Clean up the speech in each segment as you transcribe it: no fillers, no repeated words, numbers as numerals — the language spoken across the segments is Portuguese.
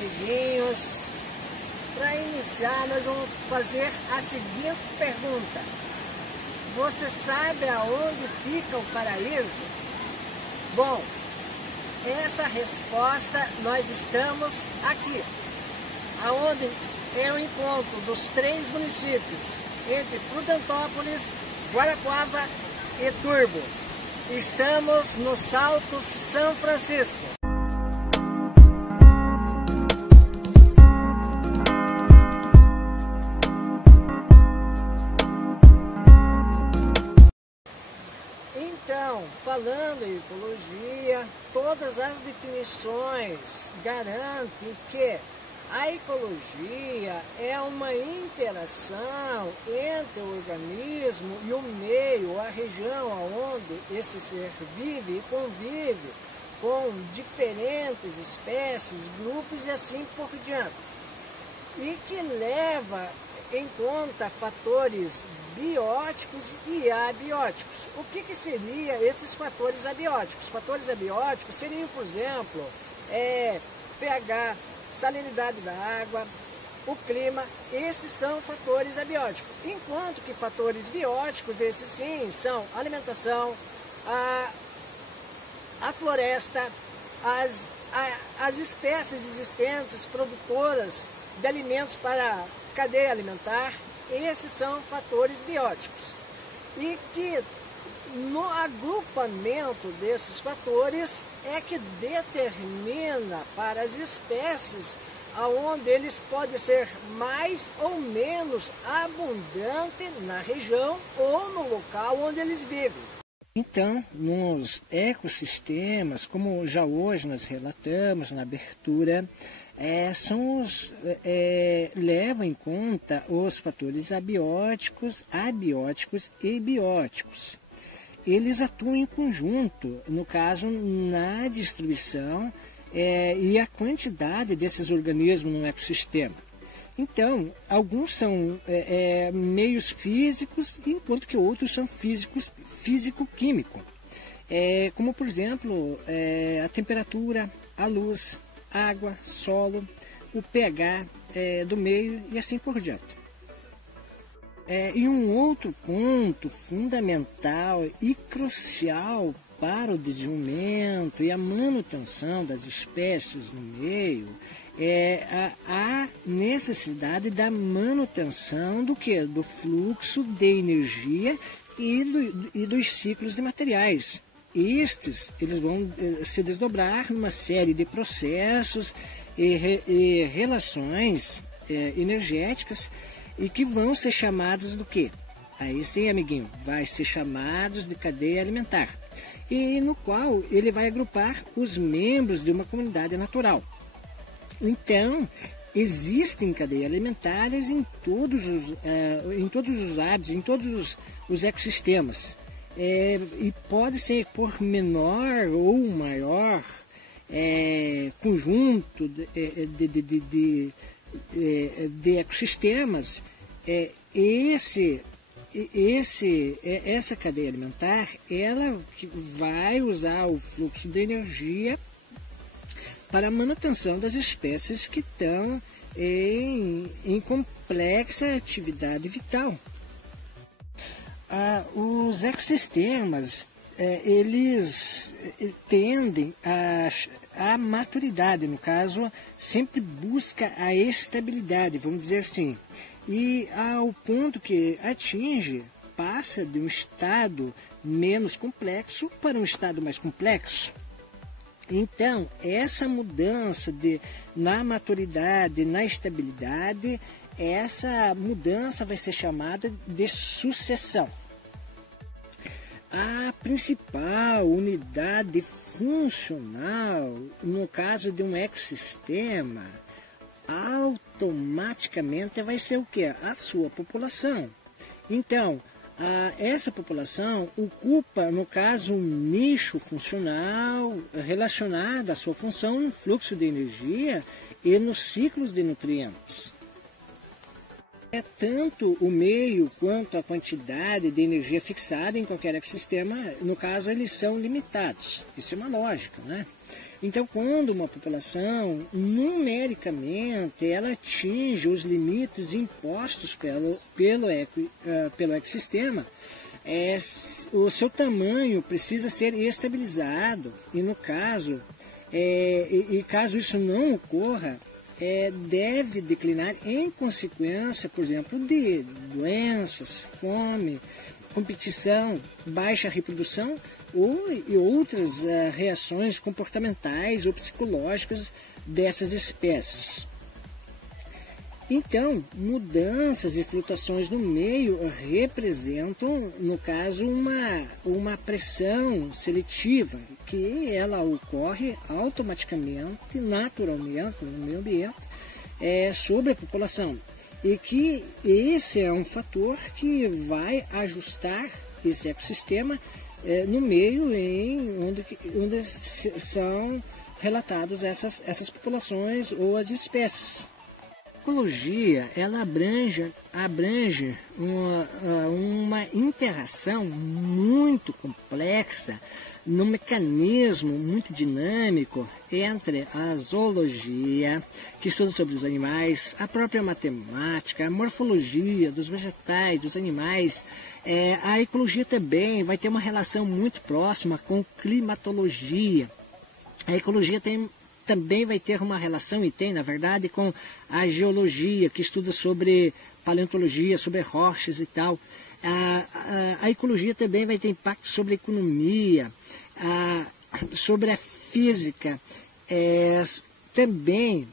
amiguinhos. Para iniciar, nós vamos fazer a seguinte pergunta. Você sabe aonde fica o paraíso? Bom, essa resposta nós estamos aqui, aonde é o encontro dos 3 municípios, entre Prudentópolis, Guarapuava e Turbo. Estamos no Salto São Francisco. Então, falando em ecologia, todas as definições garantem que a ecologia é uma interação entre o organismo e o meio, a região onde esse ser vive e convive com diferentes espécies, grupos e assim por diante. E que leva em conta fatores bióticos e abióticos. O que seriam esses fatores abióticos? Fatores abióticos seriam, por exemplo, pH, salinidade da água, o clima. Estes são fatores abióticos. Enquanto que fatores bióticos, esses sim, são alimentação, a floresta, as espécies existentes produtoras de alimentos para a cadeia alimentar. Esses são fatores bióticos. E que no agrupamento desses fatores é que determina para as espécies aonde eles podem ser mais ou menos abundantes na região ou no local onde eles vivem. Então, nos ecossistemas, como já hoje nós relatamos na abertura, levam em conta os fatores abióticos e bióticos. Eles atuam em conjunto, no caso, na distribuição e a quantidade desses organismos no ecossistema. Então, alguns são meios físicos, enquanto que outros são físico-químicos. Como, por exemplo, a temperatura, a luz, água, solo, o pH do meio e assim por diante. E um outro ponto fundamental e crucial para o desenvolvimento e a manutenção das espécies no meio é a necessidade da manutenção do quê? Do fluxo de energia e dos ciclos de materiais. Eles vão se desdobrar numa série de processos e relações energéticas e que vão ser chamados do quê? Aí sim, amiguinho, vai ser chamados de cadeia alimentar, e no qual ele vai agrupar os membros de uma comunidade natural. Então, existem cadeias alimentares em todos os hábitos, em todos os ecossistemas. E pode ser por menor ou maior conjunto de ecossistemas, essa cadeia alimentar, ela vai usar o fluxo de energia para a manutenção das espécies que estão em complexa atividade vital. Os ecossistemas, eles tendem a maturidade, no caso, sempre busca a estabilidade, vamos dizer assim, e ao ponto que passa de um estado menos complexo para um estado mais complexo. Então, essa mudança na maturidade, na estabilidade, essa mudança vai ser chamada de sucessão. A principal unidade funcional, no caso de um ecossistema, automaticamente vai ser o quê? A sua população. Então, essa população ocupa, no caso, um nicho funcional relacionado à sua função no fluxo de energia e nos ciclos de nutrientes. Tanto o meio quanto a quantidade de energia fixada em qualquer ecossistema, no caso, eles são limitados. Isso é uma lógica, né? Então, quando uma população, numericamente, ela atinge os limites impostos pelo ecossistema, o seu tamanho precisa ser estabilizado. E no caso, caso isso não ocorra, deve declinar em consequência, por exemplo, de doenças, fome, competição, baixa reprodução e outras reações comportamentais ou psicológicas dessas espécies. Então, mudanças e flutuações no meio representam, no caso, uma pressão seletiva, que ela ocorre automaticamente, naturalmente, no meio ambiente, sobre a população. E que esse é um fator que vai ajustar esse ecossistema no meio onde são relatados essas populações ou as espécies. A ecologia ela abrange uma interação muito complexa, num mecanismo muito dinâmico entre a zoologia, que estuda sobre os animais, a própria matemática, a morfologia dos vegetais, dos animais. A ecologia também vai ter uma relação muito próxima com climatologia. A ecologia também vai ter uma relação, e tem, na verdade, com a geologia, que estuda sobre paleontologia, sobre rochas e tal. A ecologia também vai ter impacto sobre a economia, sobre a física, também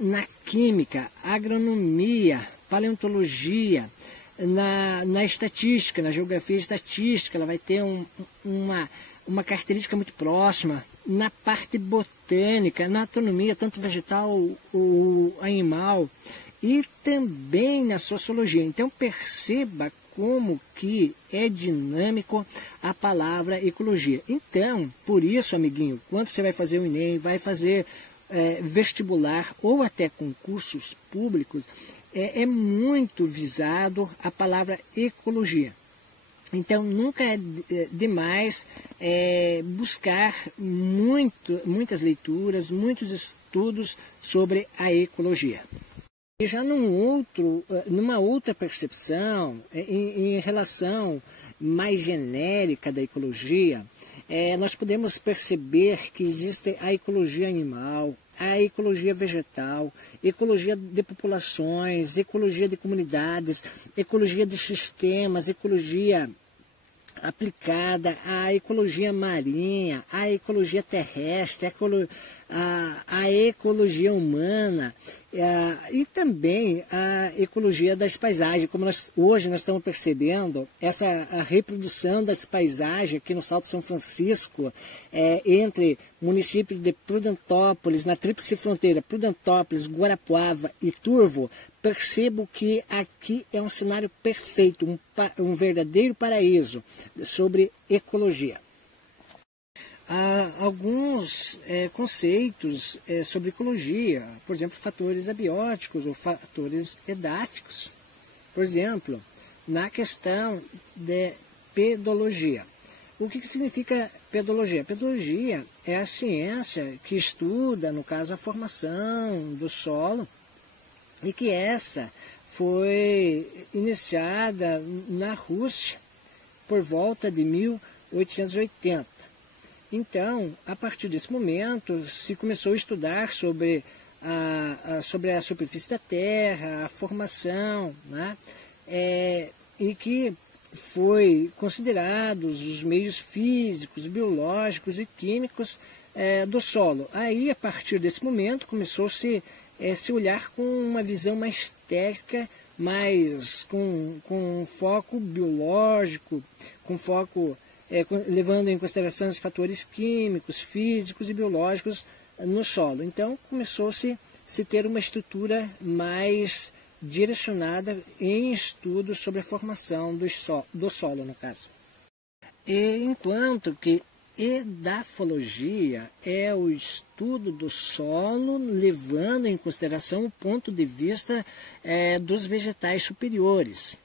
na química, agronomia, paleontologia, na estatística, na geografia estatística, ela vai ter uma característica muito próxima. Na parte botânica, na anatomia, tanto vegetal ou animal, e também na sociologia. Então perceba como que é dinâmico a palavra ecologia. Então, por isso, amiguinho, quando você vai fazer o Enem, vai fazer vestibular ou até concursos públicos, é muito visado a palavra ecologia. Então, nunca é demais buscar muitas leituras, muitos estudos sobre a ecologia. E já numa outra percepção, em relação mais genérica da ecologia, nós podemos perceber que existe a ecologia animal, a ecologia vegetal, ecologia de populações, ecologia de comunidades, ecologia de sistemas, ecologia aplicada à ecologia marinha, à ecologia terrestre, à ecologia humana e também a ecologia das paisagens. Como hoje nós estamos percebendo, a reprodução das paisagens aqui no Salto São Francisco, entre municípios de Prudentópolis, na tríplice fronteira, Prudentópolis, Guarapuava e Turvo, percebo que aqui é um cenário perfeito, um verdadeiro paraíso sobre ecologia. Há alguns conceitos sobre ecologia, por exemplo, fatores abióticos ou fatores edáficos. Por exemplo, na questão de pedologia. O que significa pedologia? Pedologia é a ciência que estuda, no caso, a formação do solo, e que essa foi iniciada na Rússia por volta de 1880. Então, a partir desse momento, se começou a estudar sobre a superfície da Terra, a formação, né? E que foi considerados os meios físicos, biológicos e químicos do solo. Aí, a partir desse momento, começou-se se olhar com uma visão mais técnica, mais com foco biológico, com foco levando em consideração os fatores químicos, físicos e biológicos no solo. Então, começou-se a ter uma estrutura mais direcionada em estudos sobre a formação do solo, no caso. E enquanto que edafologia é o estudo do solo, levando em consideração o ponto de vista dos vegetais superiores.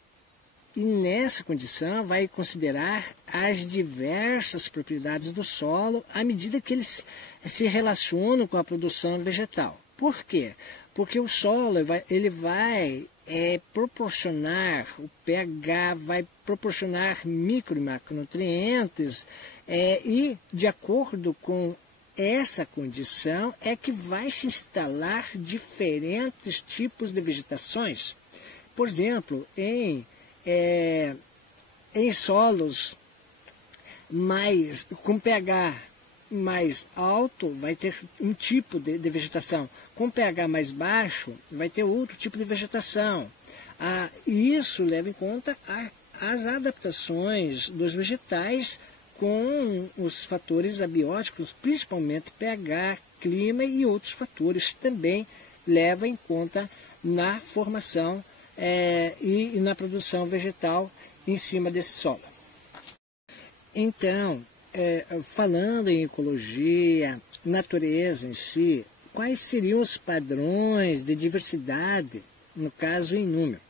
E nessa condição vai considerar as diversas propriedades do solo à medida que eles se relacionam com a produção vegetal. Por quê? Porque o solo ele vai proporcionar, o pH vai proporcionar micro e macronutrientes e de acordo com essa condição é que vai se instalar diferentes tipos de vegetações. Por exemplo, em solos com pH mais alto, vai ter um tipo de vegetação. Com pH mais baixo, vai ter outro tipo de vegetação. E isso leva em conta as adaptações dos vegetais com os fatores abióticos, principalmente pH, clima e outros fatores também levam em conta na formação e na produção vegetal em cima desse solo. Então, falando em ecologia, natureza em si, quais seriam os padrões de diversidade, no caso em número?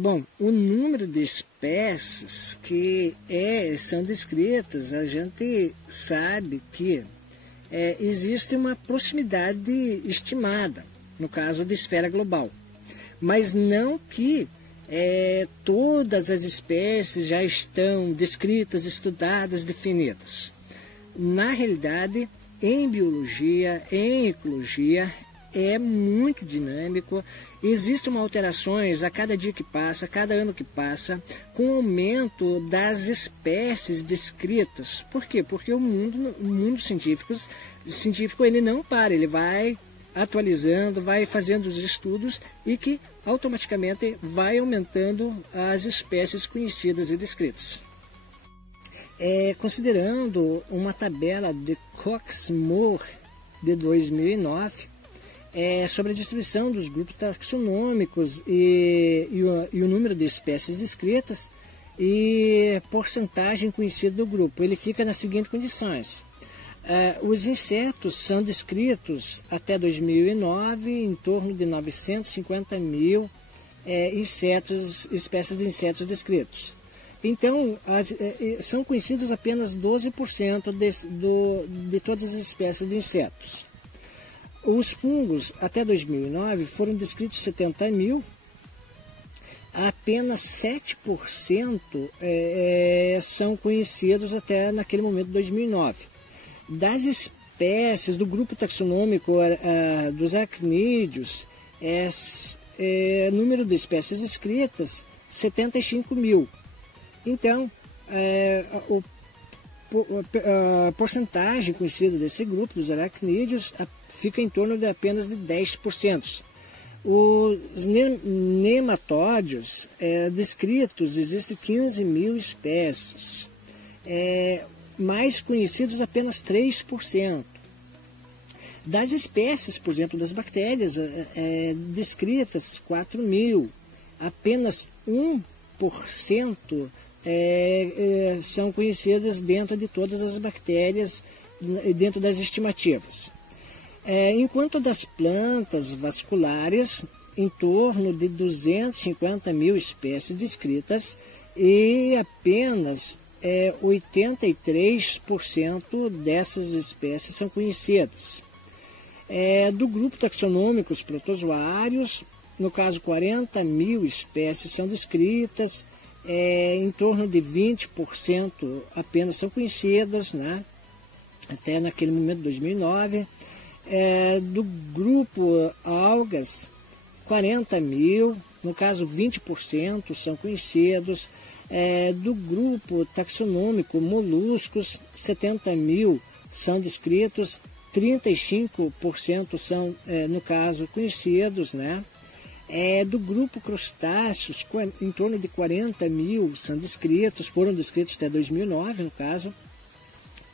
Bom, o número de espécies que são descritas, a gente sabe que existe uma proximidade estimada, no caso de esfera global. Mas não que todas as espécies já estão descritas, estudadas, definidas. Na realidade, em biologia, em ecologia, é muito dinâmico, existem alterações a cada dia que passa, a cada ano que passa, com o aumento das espécies descritas. Por quê? Porque o mundo científico ele não para, ele vai atualizando, vai fazendo os estudos e que automaticamente vai aumentando as espécies conhecidas e descritas. Considerando uma tabela de Cox-Moore de 2009, sobre a distribuição dos grupos taxonômicos e o número de espécies descritas e porcentagem conhecida do grupo, ele fica nas seguintes condições. Os insetos são descritos até 2009 em torno de 950 mil espécies de insetos descritos. Então, são conhecidos apenas 12% de todas as espécies de insetos. Os fungos, até 2009, foram descritos 70 mil, apenas 7% são conhecidos até naquele momento de 2009. Das espécies do grupo taxonômico dos aracnídeos, número de espécies descritas, 75 mil. Então, a porcentagem conhecida desse grupo, dos aracnídeos, fica em torno de apenas de 10%. Os nematódios descritos, existem 15 mil espécies, mais conhecidos apenas 3%. Das espécies, por exemplo, das bactérias descritas, 4 mil, apenas 1% são conhecidas dentro de todas as bactérias, dentro das estimativas. Enquanto das plantas vasculares, em torno de 250 mil espécies descritas e apenas 83% dessas espécies são conhecidas. Do grupo taxonômico, os protozoários, no caso 40 mil espécies são descritas, em torno de 20% apenas são conhecidas, né? Até naquele momento de 2009. Do grupo algas, 40 mil, no caso 20% são conhecidos. Do grupo taxonômico moluscos, 70 mil são descritos, 35% são, no caso, conhecidos, né? Do grupo crustáceos, em torno de 40 mil são descritos, foram descritos até 2009, no caso,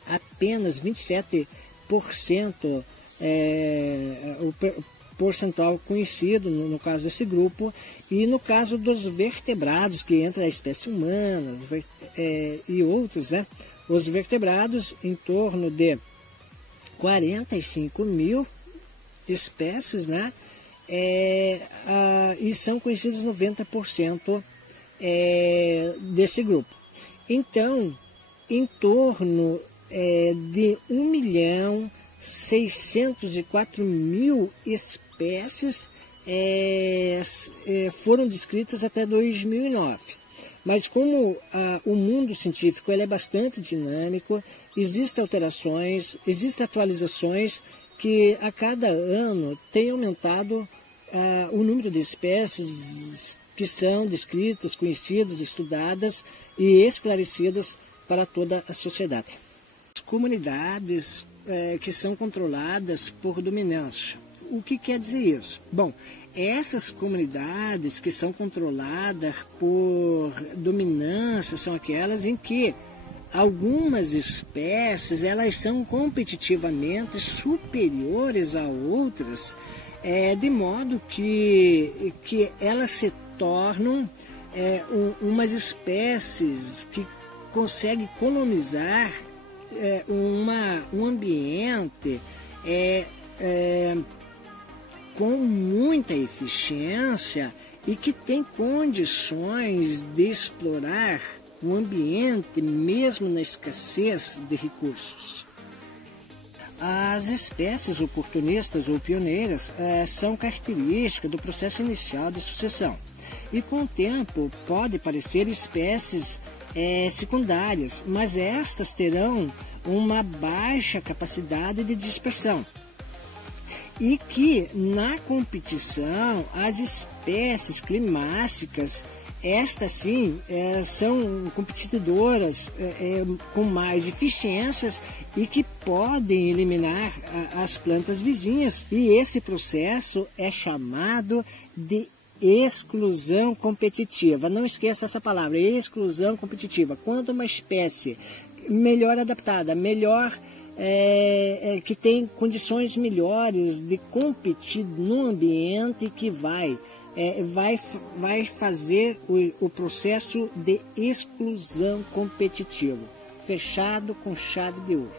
apenas 27% o percentual conhecido no caso desse grupo, e no caso dos vertebrados, que entra a espécie humana e outros, né? Os vertebrados, em torno de 45 mil espécies, né? E são conhecidos 90% desse grupo. Então, em torno de 1.604.000 espécies foram descritas até 2009. Mas como o mundo científico ele é bastante dinâmico, existem alterações, existem atualizações que a cada ano tem aumentado o número de espécies que são descritas, conhecidas, estudadas e esclarecidas para toda a sociedade. As comunidades que são controladas por dominância. O que quer dizer isso? Bom, essas comunidades que são controladas por dominância são aquelas em que algumas espécies elas são competitivamente superiores a outras, de modo que elas se tornam umas espécies que conseguem colonizar um ambiente com muita eficiência e que tem condições de explorar o ambiente mesmo na escassez de recursos. As espécies oportunistas ou pioneiras são características do processo inicial de sucessão e com o tempo pode parecer espécies secundárias, mas estas terão uma baixa capacidade de dispersão. E que na competição as espécies climáticas, estas sim, são competidoras com mais eficiências e que podem eliminar as plantas vizinhas. E esse processo é chamado de exclusão competitiva. Não esqueça essa palavra, exclusão competitiva. Quando uma espécie melhor adaptada, melhor que tem condições melhores de competir no ambiente que vai fazer o processo de exclusão competitiva, fechado com chave de ouro.